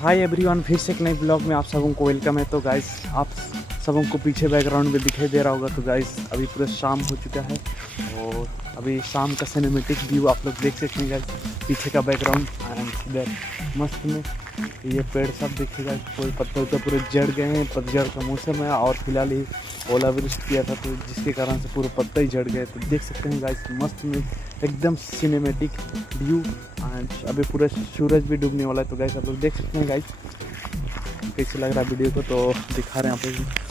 Hi everyone, फिर से एक नए ब्लॉग में आप सबों को वेलकम है। तो गाइस आप सबों को पीछे बैकग्राउंड में दिखाई दे रहा होगा। तो गाइस अभी पूरा शाम हो चुका है और अभी शाम का सिनेमेटिक व्यू आप लोग देख सकते हैं गाइस। पीछे का बैकग्राउंड एंड इधर मस्त में ये पेड़ सब देखिएगा, कोई पत्ते तो पूरे जड़ गए हैं। पतझड़ का मौसम है और फिलहाल ही ओलावृष्टि किया था तो जिसके कारण से पूरे पत्ते ही झड़ गए। तो देख सकते हैं गाइस मस्त में एकदम सिनेमेटिक व्यू एंड अभी पूरा सूरज भी डूबने वाला है। तो गाइस आप लोग देख सकते हैं गाइस कैसे लग रहा है वीडियो को, तो दिखा रहे हैं आप लोग।